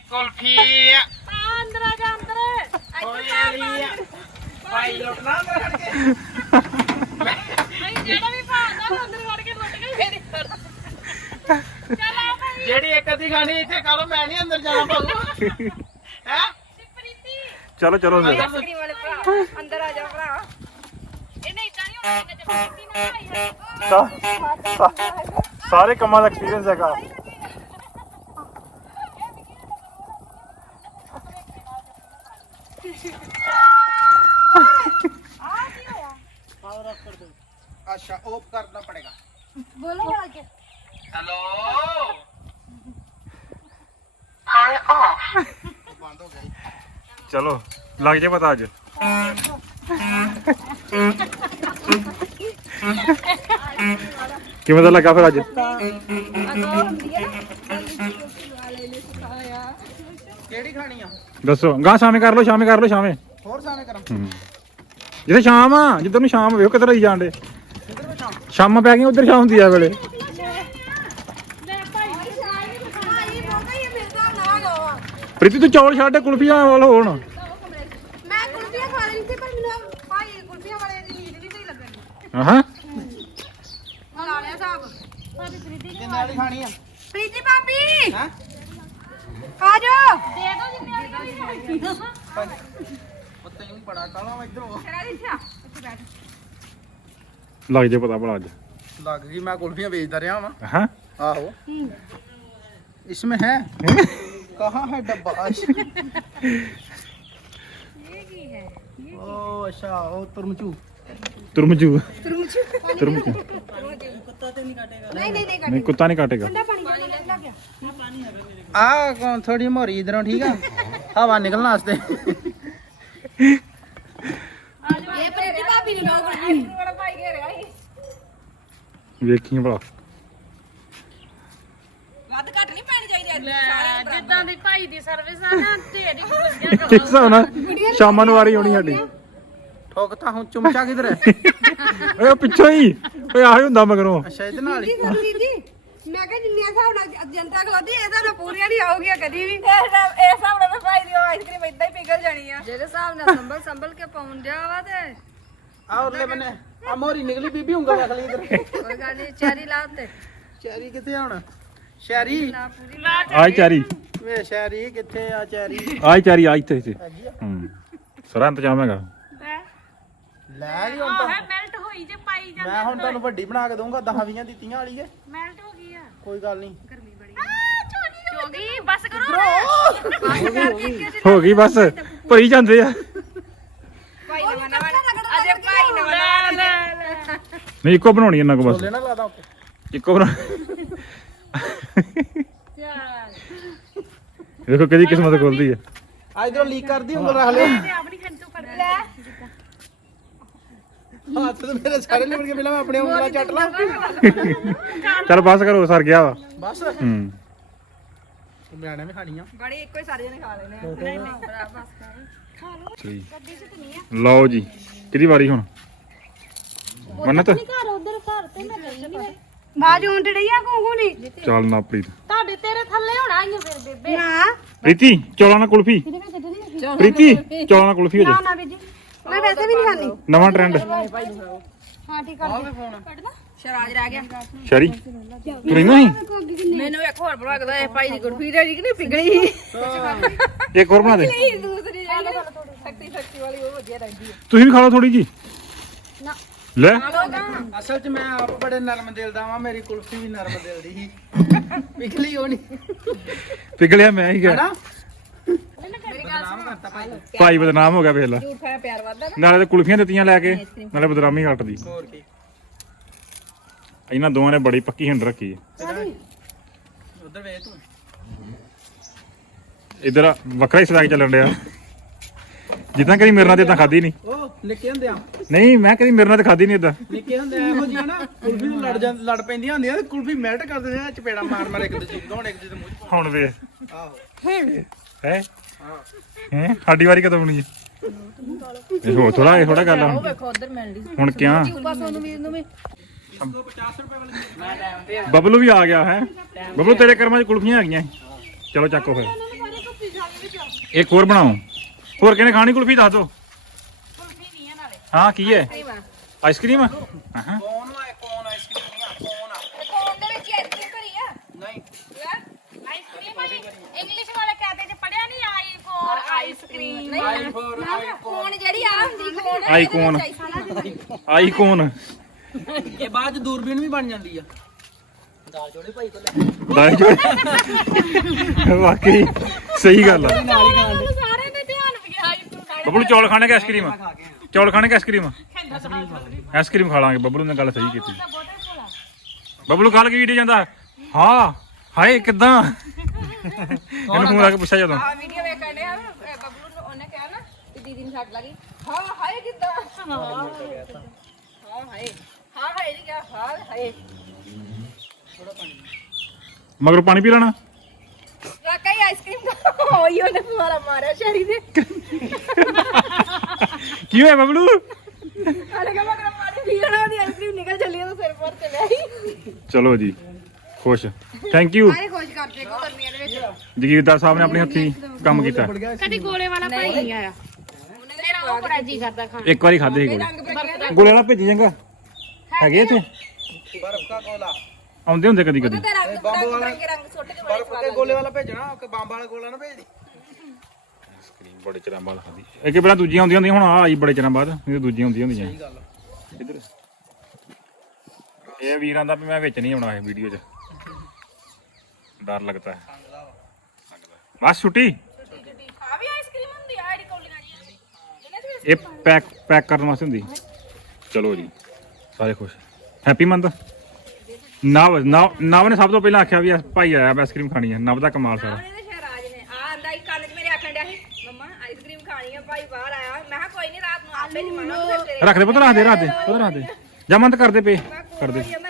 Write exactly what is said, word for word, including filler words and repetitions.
ਕੁਲਫੀ ਅੰਦਰ ਆ ਜਾ ਅੰਦਰ ਹੋਈ ਵਾਲੀ ਆ ਭਾਈ ਲੁੱਟਣਾ ਅੰਦਰ ਖੜ ਕੇ ਨਹੀਂ ਜਿਹੜਾ ਵੀ ਭਾਉਂਦਾ ਅੰਦਰ ਵੜ ਕੇ ਲੁੱਟ ਗਈ ਫੇਰ ਚੱਲ ਆ ਭਾਈ ਜਿਹੜੀ ਇੱਕ ਅੱਧੀ ਖਾਣੀ ਇੱਥੇ ਖਾ ਲਓ ਮੈਂ ਨਹੀਂ ਅੰਦਰ ਜਾਣਾ ਪਊਗਾ ਹੈ ਪ੍ਰੀਤੀ ਚਲੋ ਚਲੋ ਅੰਦਰ ਆਈਸਕ੍ਰੀਮ ਵਾਲੇ ਭਰਾ ਅੰਦਰ ਆ ਜਾ ਭਰਾ ਇਹਨੇ ਇਦਾਂ ਨਹੀਂ ਹੋਣਾ ਜੇ ਪ੍ਰੀਤੀ ਨਾ ਭਾਈ ਸਾਰੇ ਕੰਮਾਂ ਦਾ ਐਕਸਪੀਰੀਅੰਸ ਹੈਗਾ अच्छा ऑफ करना पड़ेगा बोलो आगे हेलो बंद हो गई ਚਲੋ ਲੱਗ ਜੇ ਪਤਾ ਅੱਜ ਕਿਵੇਂ ਦਾ ਲੱਗਾ ਫਿਰ ਅੱਜ केड़ी खानी आ ਦੱਸੋ ਗਾਂ ਸ਼ਾਮੇ ਕਰ ਲਓ ਸ਼ਾਮੇ ਕਰ ਲਓ ਸ਼ਾਮੇ और सामने करा ਜਿੱਥੇ ਸ਼ਾਮ ਆ ਜਿੱਧਰ ਨੂੰ ਸ਼ਾਮ ਵੇਖੋ ਕਿੱਧਰ ਆਈ ਜਾਂਦੇ किधर में शाम ਸ਼ਾਮਾਂ ਪੈ ਗਈਆਂ ਉਧਰ ਸ਼ਾਮ ਹੁੰਦੀ ਆ ਵੇਲੇ ਪ੍ਰੀਤੀ ਤੂੰ ਚੌਲ ਛੱਡ ਕੁਲਫੀਆਂ ਵਾਲ ਹੋਣ ਮੈਂ ਕੁਲਫੀਆਂ ਖਾ ਲਈ ਸੀ ਪਰ ਮੈਨੂੰ ਭਾਈ ਕੁਲਫੀਆਂ ਵਾਲੇ ਦੀ ਨੀਂਦ ਨਹੀਂ ਸਹੀ ਲੱਗਣੀ ਹਾਂ ਲਾ ਲਿਆ ਸਾਹਿਬ ਭਾਬੀ ਪ੍ਰੀਤੀ कितने वाली खानी है ਪ੍ਰੀਤੀ ਭਾਬੀ हैं ਆ ਜਾਓ ਦੇ ਦੋ ਜਿੰਨੇ ਵਾਲੀ पत्ते यूं बड़ा काला इधर हो ਤੇਰਾ ਇੱਥੇ ਆ ਇੱਥੇ ਬੈਠ ਲੱਗ ਜੇ ਪਤਾ ਭਲਾ ਅੱਜ लग गई मैं कुल्फियां बेचता रहा हूं ਹਾਂ आहो इसमें है कहाँ है डब्बा ओ अच्छा ओ तुरमचू ਤੁਰਮਜੂ ਤੁਰਮੁਚੀ ਤੁਰਮਜੂ ਨਹੀਂ ਨਹੀਂ ਨਹੀਂ ਨਹੀਂ ਕੁੱਤਾ ਨਹੀਂ ਕਾਟੇਗਾ ਠੰਡਾ ਪਾਣੀ ਪਾਣੀ ਲੱਗ ਗਿਆ आ कौन थोड़ी मोरी इधरों ठीक है हवा निकलने वास्ते ਇਹ ਪ੍ਰੀਤੀ ਭਾਬੀ ਨੂੰ ਲੋਕ ਬੜਾ ਭਾਈ ਘੇਰਿਆ ਸੀ ਵੇਖੀ ਭਲਾ ਵੱਧ ਘੱਟ ਨਹੀਂ ਪੈਣੀ ਚਾਹੀਦੀ ਅੱਜ ਜਿੱਦਾਂ ਦੀ ਭਾਈ ਦੀ ਸਰਵਿਸ ਆ ਨਾ ਢੇਰੀ ਗੁੱਜਿਆ ਕਿਸ ਹਿਸਾਬ ਨਾਲ ਸ਼ਾਮਾਂ ਨੂੰ ਵਾਰੀ ਆਉਣੀ ਸਾਡੀ ठोकता हूँ चुमचा किधर है ਓਏ ਪਿੱਛੋਂ ਹੀ ਓਏ ਆਹੀ ਹੁੰਦਾ ਮਗਰੋਂ अच्छा इधर नाल ही ਜੀ ਜੀ ਮੈਂ ਕਿਹਾ ਜਿੰਨੀਆਂ ਹਿਸਾਬ ਨਾਲ ਜਨਤਾ ਖਲੋਦੀ ਇਹਦਾ ਨਾ ਪੂਰੀਆਂ ਨਹੀਂ ਆਉਗੀਆਂ ਕਦੀ ਵੀ ਇਸ ਹਿਸਾਬ ਨਾਲ ਭਾਈ ਦੀ ਆਈਸਕ੍ਰੀਮ ਇਦਾਂ ਹੀ ਪਿਘਲ ਜਾਣੀ ਆ ਜਿਹੜੇ ਹਿਸਾਬ ਨਾਲ ਸੰਭਲ ਸੰਭਲ ਕੇ ਪਾਉਣ ਦਿਆ ਵਾ ਤੇ आ उरले बने आ मोरी निकली बीबी उंगल रख ली इधर ਕੋਈ ਗੱਲ ਨਹੀਂ ਚੈਰੀ ਲਾ ਤੇ चैरी किथे हुन शहरी ਨਾ ਪੂਰੀ ਆਈ ਚਾਰੀ ਵੇ ਸ਼ਹਿਰੀ ਕਿੱਥੇ ਆ ਚੈਰੀ ਆਈ ਚਾਰੀ ਆ ਇੱਥੇ ਇੱਥੇ ਹੂੰ ਸਾਰਾ ਇੰਤਜ਼ਾਮ ਹੈਗਾ ਲੈ ਜੀ ਹੁਣ ਤਾਂ ਮੈਲਟ ਹੋਈ ਜੇ ਪਾਈ ਜਾ ਮੈਂ ਹੁਣ ਤੁਹਾਨੂੰ ਵੱਡੀ ਬਣਾ ਕੇ ਦਊਂਗਾ ਦਸ ਵੀਹਾਂ ਦਿੱਤੀਆਂ ਵਾਲੀ ਹੈ ਮੈਲਟ ਹੋ ਗਈ ਆ ਕੋਈ ਗੱਲ ਨਹੀਂ ਗਰਮੀ ਬੜੀ ਆ ਚੋਗੀ ਬਸ ਕਰੋ ਬਸ ਕਰਕੇ ਹੋ ਗਈ ਬਸ ਭਰੀ ਜਾਂਦੇ ਆ ਭਾਈ ਨਵਾਂ ਨਵਾਂ ਅਜੇ ਭਾਈ ਨਵਾਂ ਨਵਾਂ ਨਹੀਂ ਇੱਕੋ ਬਣਾਉਣੀ ਇਹਨਾਂ ਕੋ ਬਸ ਛੋਲੇ ਨਾ ਲਾਦਾ ਉੱਤੇ ਇੱਕੋ ਬਣਾ ਵੇਖੋ ਕਿਹਦੀ ਕਿਸਮਤ ਖੁੱਲਦੀ ਹੈ ਆ ਇਧਰੋਂ ਲੀਕ ਕਰਦੀ ਉਂਗਲ ਰੱਖ ਲਿਓ ਆਪਣੀ ਖੰਤੂ ਫੜ ਲੈ ਹੱਥ ਤੇ ਮੇਰੇ ਸਾਰੇ ਲਿਬੜ ਕੇ ਪਹਿਲਾਂ ਮੈਂ ਆਪਣੇ ਉਂਗਲਾਂ ਚੱਟ ਲਾਂ ਚੱਲ ਬਸ ਕਰੋ ਸਰ ਗਿਆ ਵਾ ਬਸ ਹੂੰ ਨਿਆਣੇ ਵੀ ਖਾਣੀਆਂ ਬੜੀ ਇੱਕੋ ਹੀ ਸਾਰੇ ਜਣੇ ਖਾ ਲੈਣੇ ਆ ਨਹੀਂ ਨਹੀਂ ਬੜਾ ਬਸ ਕਰ ਖਾ ਲਓ ਸਹੀ ਗੱਡੀ ਚ ਤੇ ਨਹੀਂ ਆ ਲਓ ਜੀ ਕਿਹਦੀ ਵਾਰੀ ਹੁਣ ਮੰਨਤ ਘਰ ਉਧਰ ਘਰ ਤੇ ਮੈਂ ਗਈ ਨਹੀਂ ਬਾਜੂ ਉਂਟ ਡਈਆ ਕੋਹੂ ਨਹੀਂ ਚੱਲ ਨਾ ਪ੍ਰੀਤ ਤੁਹਾਡੇ ਤੇਰੇ ਥੱਲੇ ਹੋਣਾ ਆਈਆਂ ਫਿਰ ਬੇਬੇ ਨਾ ਪ੍ਰੀਤੀ ਚੌਲਾਂ ਨਾਲ ਕੁਲਫੀ ਪ੍ਰੀਤੀ ਚੌਲਾਂ ਨਾਲ ਕੁਲਫੀ ਹੋ ਨਾ ਜਾ ਨਾ ਬੀਜੀ ਮੈਂ ਵੈਸੇ ਵੀ ਨਹੀਂ ਖਾਂਦੀ ਨਵਾਂ ਟ੍ਰੈਂਡ ਹਾਂ ਠੀਕ ਕਰ ਦੇ ਕੱਢਦਾ ਸ਼ਰਾਜ ਰਹਿ ਗਿਆ ਸ਼ਰੀ ਤੂੰ ਰਹਿਣਾ ਸੀ ਮੈਨੂੰ ਇੱਕ ਹੋਰ ਬਣਾ ਕੇ ਦੋ ਇਹ ਭਾਈ ਦੀ ਗੁਰਫੀ ਰਹੀ ਕਿ ਨਹੀਂ ਪਿਗਲੀ ਇੱਕ ਹੋਰ ਬਣਾ ਦੇ ਦੂਸਰੀ ਜਿਹੜੀ ਸ਼ਕਤੀ ਸ਼ਕਤੀ ਵਾਲੀ ਉਹ ਵਧੀਆ ਰਹਿੰਦੀ ਹੈ ਤੁਸੀਂ ਵੀ ਖਾ ਲਓ ਥੋੜੀ ਜੀ ਨਾ ਲੈ ਅਸਲ 'ਚ ਮੈਂ ਆਪ ਬੜੇ ਨਰਮ ਦਿਲ ਦਾ ਵਾਂ ਮੇਰੀ ਕੁਲਫੀ ਵੀ ਨਰਮ ਦਿਲ ਦੀ ਸੀ ਪਿਛਲੀ ਹੋਣੀ ਪਿਘਲਿਆ ਮੈਂ ਹੀ ਗਿਆ ਹੈਨਾ ਮੇਰੀ ਗੱਲ ਸੁਣ ਭਾਈ ਬਦਨਾਮ ਹੋ ਗਿਆ ਵੇਖ ਲੈ ਝੂਠ ਖਾਇਆ ਪਿਆਰ ਵੱਧਦਾ ਨਾ ਨਾਲੇ ਤੇ ਕੁਲਫੀਆਂ ਦਿੱਤੀਆਂ ਲੈ ਕੇ ਨਾਲੇ ਬਦਨਾਮੀ ਘਟਦੀ ਹੋਰ ਕੀ ਇਹਨਾਂ ਦੋਵਾਂ ਨੇ ਬੜੀ ਪੱਕੀ ਹਿੰਡ ਰੱਖੀ ਹੈ ਉਧਰ ਵੇਖ ਤੂੰ ਇਧਰ ਵੱਖਰਾ ਹੀ ਸਦਾਕ ਚੱਲਣ ਡਿਆ ਜਿੱਦਾਂ ਕਦੀ ਮੇਰੇ ਨਾਲ ਤੇ ਇਦਾਂ ਖਾਦੀ ਨਹੀਂ ਉਹ ਨਿੱਕੇ ਹੁੰਦੇ ਆ ਨਹੀਂ ਮੈਂ ਕਦੀ ਮੇਰੇ ਨਾਲ ਤੇ ਖਾਦੀ ਨਹੀਂ ਇਦਾਂ ਨਿੱਕੇ ਹੁੰਦੇ ਇਹੋ ਜਿਹੀਆਂ ਨਾ ਕੁਲਫੀ ਨੂੰ ਲੜ ਜਾਂ ਲੜ ਪੈਂਦੀਆਂ ਹੁੰਦੀਆਂ ਤੇ ਕੁਲਫੀ ਮੈਲਟ ਕਰ ਦਿੰਦੇ ਆ ਚਪੇੜਾ ਮਾਰ ਮਾਰ ਇੱਕ ਦੂਜੇ ਨੂੰ ਹੁਣ ਇੱਕ ਦੂਜੇ ਦੇ ਮੂੰਹ 'ਚ ਹੁਣ ਵੇ ਪਾ- ਆਹੋ ਹੈ ਹਾਂ ਹੈ ਸਾਡੀ ਵਾਰੀ ਕਦੋਂ ਹੋਣੀ ਹੈ ਇਹ ਹੋ ਥੋੜਾ ਇਹ ਥੋੜਾ ਗੱਲ ਆ ਹੁਣ। ਵੇਖੋ ਉਧਰ ਮਿਲਦੀ ਹੁਣ ਕਿਆ ਬਸ ਉਹਨੂੰ ਵੀਰ ਨੂੰ ਵੀ ਪਚਾਸ ਰੁਪਏ ਵਾਲੀ ਮੈਂ ਟਾਈਮ ਤੇ ਬਬਲੂ ਵੀ ਆ ਗਿਆ ਹੈ ਬਬਲੂ ਤੇਰੇ ਕਰਮਾਂ 'ਚ ਕੁਲਫੀਆਂ ਆ ਗਈਆਂ ਸੀ। ਚਲੋ ਚੱਕੋ ਫਿਰ ਇੱਕ ਹੋਰ ਬਣਾਓ ਹੋਰ ਕਿਹਨੇ ਖਾਣੀ ਕੁਲਫੀ ਦੱਸ ਦੋ ਕੁਲਫੀ ਨਹੀਂ ਆ ਨਾਲੇ ਹਾਂ ਕੀ ਹੈ ਕਰੀਮ ਆ ਆਈਸਕ੍ਰੀਮ ਹਾਂ ਕੌਣ ਵਾ ਕੌਣ ਆਈਸਕ੍ਰੀਮ ਦੀਆਂ ਕੌਣ ਆ ਕੋਨ ਦੇ ਵਿੱਚ ਆਈਸਕ੍ਰੀਮ ਭਰੀ ਆ ਨਹੀਂ ਯਾਰ ਆਈਸਕ੍ਰੀਮ ਵਾਲੀ ਇੰਗਲਿਸ਼ ਵਾਲੇ ਕਹਤੇ ਚ ਪੜਿਆ ਨਹੀਂ I for ice cream I for I cone ਜਿਹੜੀ ਆ ਹੁੰਦੀ ਕੋਨ ਆਈਕੋਨ ਆਈਕੋਨ ਇਹ ਬਾਅਦ ਚ ਦੂਰਬੀਨ ਵੀ ਬਣ ਜਾਂਦੀ ਆ ਦਾਲ ਜੋੜੇ ਭਾਈ ਤੋਂ ਲੈ ਦਾਈ ਜੋ ਵਾਕਈ ਸਹੀ ਗੱਲ ਆ ਸਾਰੇ ਨੇ ਧਿਆਨ ਵੀ ਗਿਆ ਬੱਬਲੂ ਚੌਲ ਖਾਣੇ ਕਿ ਆਈਸਕ੍ਰੀਮ ਚੌਲ ਖਾਣੇ ਕਿ ਆਈਸਕ੍ਰੀਮ ਆਈਸਕ੍ਰੀਮ ਖਾ ਲਾਂਗੇ ਬੱਬਲੂ ਨੇ ਗੱਲ ਸਹੀ ਕੀਤੀ ਬੱਬਲੂ ਕੱਲ ਕੀ ਵੀਡੀਓ ਜਾਂਦਾ ਹਾਂ ਹਾਏ ਕਿੱਦਾਂ ਇਹਨੂੰ ਫੋਨ ਲਾ ਕੇ ਪੁੱਛਿਆ ਜਦੋਂ ਆ ਵੀਡੀਓ ਵੇਖ ਕਰਨੇ ਆ ਬੱਬਲੂ ਨੂੰ ਉਹਨੇ ਕਿਹਾ ਨਾ ਕਿ ਦੀਦੀ ਨੂੰ ਛੱਡ ਲੱਗੀ ਹਾਂ ਹਾਏ ਕਿੱਦਾਂ ਹਾਂ ਹਾਏ ਹਾਂ ਹਾਏ ਨਹੀਂ ਕਿਹਾ ਹਾਂ ਹਾਏ ਮਗਰ ਪਾਣੀ ਪੀ ਲੈਣਾ ਵਾਕਈ ਆਈਸਕ੍ਰੀਮ ਦਾ ਹੋਈ ਉਹਨੇ ਫੁਆਰਾ ਮਾਰਿਆ ਸ਼ਰੀ ਦੇ ਕੀ ਹੋਇਆ ਬੱਬਲੂ ਅਰੇ ਕਾ ਮਗਰ ਪਾਣੀ ਪੀ ਲੈਣਾ ਉਹਦੀ ਆਈਸਕ੍ਰੀਮ ਨਿਕਲ ਚੱਲੀ ਉਹਦਾ ਸਿਰ ਪਰ ਚਲਿਆ ਸੀ ਚਲੋ ਜੀ ਖੁਸ਼ ਥੈਂਕ ਯੂ ਸਾਰੇ ਖੁਸ਼ ਕਰਦੇ ਕੋ ਗਰਮੀਆਂ ਦੇ ਵਿੱਚ ਜਗੀਰਦਾਰ ਸਾਹਿਬ ਨੇ ਆਪਣੇ ਹੱਥੀਂ ਕੰਮ ਕੀਤਾ ਕਦੀ ਗੋਲੇ ਵਾਲਾ ਭਾਈ ਨਹੀਂ ਆਇਆ ਮੇਰਾ ਉਹ ਬੜਾ ਜੀ ਕਰਦਾ ਖਾਣ ਇੱਕ ਵਾਰੀ ਖਾਦੇ ਸੀ ਗੋਲੇ ਗੋਲੇ ਵਾਲਾ ਭੇਜੀ ਜਾਂਗਾ ਹੈਗੇ ਇੱਥੇ ਬਰਫ ਦਾ ਗੋਲਾ ਆਉਂਦੇ ਹੁੰਦੇ ਕਦੀ ਕਦੀ ਤੇ ਰੰਗ ਬੰਬ ਰੰਗ ਵਾਲਾ ਬਿਰੰਗੇ ਰੰਗ ਸੁੱਟ ਕੇ ਬੜੇ ਬਰਫ ਦੇ ਗੋਲੇ ਵਾਲਾ ਭੇਜਣਾ ਕਿ ਬੰਬ ਵਾਲਾ ਗੋਲਾ ਨਾ ਭੇਜਦੀ ਆਈਸਕ੍ਰੀਮ ਬੜੇ ਚਿਰਾਂ ਬਾਅਦ ਖਾਦੀ ਅੱਗੇ ਪਹਿਲਾਂ ਦੂਜੀਆਂ ਹੁੰਦੀਆਂ ਹੁੰਦੀਆਂ ਹੁਣ ਆ ਆਈ ਬੜੇ ਚਿਰਾਂ ਬਾਅਦ ਇਹ ਦੂਜੀਆਂ ਹੁੰਦੀਆਂ ਹੁੰਦੀਆਂ ਸਹੀ ਗੱਲ ਆ। ਇੱਧਰ ਇਹ ਵੀਰਾਂ ਦਾ ਵੀ ਮੈਂ ਵਿੱਚ ਨਹੀਂ ਆਉਣਾ ਇਹ ਵੀਡੀਓ 'ਚ ਡਰ ਲੱਗਦਾ ਹੈ ਬਸ ਛੁੱਟੀ ਆ ਵੀ ਆਈਸਕ੍ਰੀਮ ਹੁੰਦੀ ਆ ਜਿਹੜੀ ਕੌਲੀਆਂ ਜੀਆਂ ਇਹਨਾਂ ਚ ਇਹ ਪੈਕ ਪੈਕ ਕਰਨ ਵਾਸਤੇ ਹੁੰਦੀ ਚਲੋ ਜੀ ਸਾਰੇ ਖੁਸ਼ ਹੈਪੀ ਮੰਥ ਨਵ ਨਵ ਨਵ ਨੇ ਸਭ ਤੋਂ ਪਹਿਲਾਂ ਆਖਿਆ ਵੀ ਆ ਭਾਈ ਆਇਆ ਆਈਸਕ੍ਰੀਮ ਖਾਣੀ ਹੈ ਨਵ ਦਾ ਕਮਾਲ ਸਾਰਾ ਉਹਨੇ ਤੇ ਸ਼ਹਿਰਾਜ ਨੇ ਆ ਆਂਦਾ ਹੀ ਕੰਨ 'ਚ ਮੇਰੇ ਆਖਣ ਡਿਆ ਸੀ ਮੰਮਾ ਆਈਸਕ੍ਰੀਮ ਖਾਣੀ ਆ ਭਾਈ ਬਾਹਰ ਆਇਆ ਮੈਂ ਕਿਹਾ ਕੋਈ ਨਹੀਂ ਰਾਤ ਨੂੰ ਆਪੇ ਜਮਾਣਾ ਤੇਰੇ ਰੱਖ ਦੇ ਪੁੱਤ ਰੱਖ ਦੇ ਰੱਖ ਦੇ ਪੁੱਤ ਰੱਖ ਦੇ ਜਾਂ ਮੰਤ ਕਰਦੇ ਪਏ ਕਰਦੇ ਮੈਂ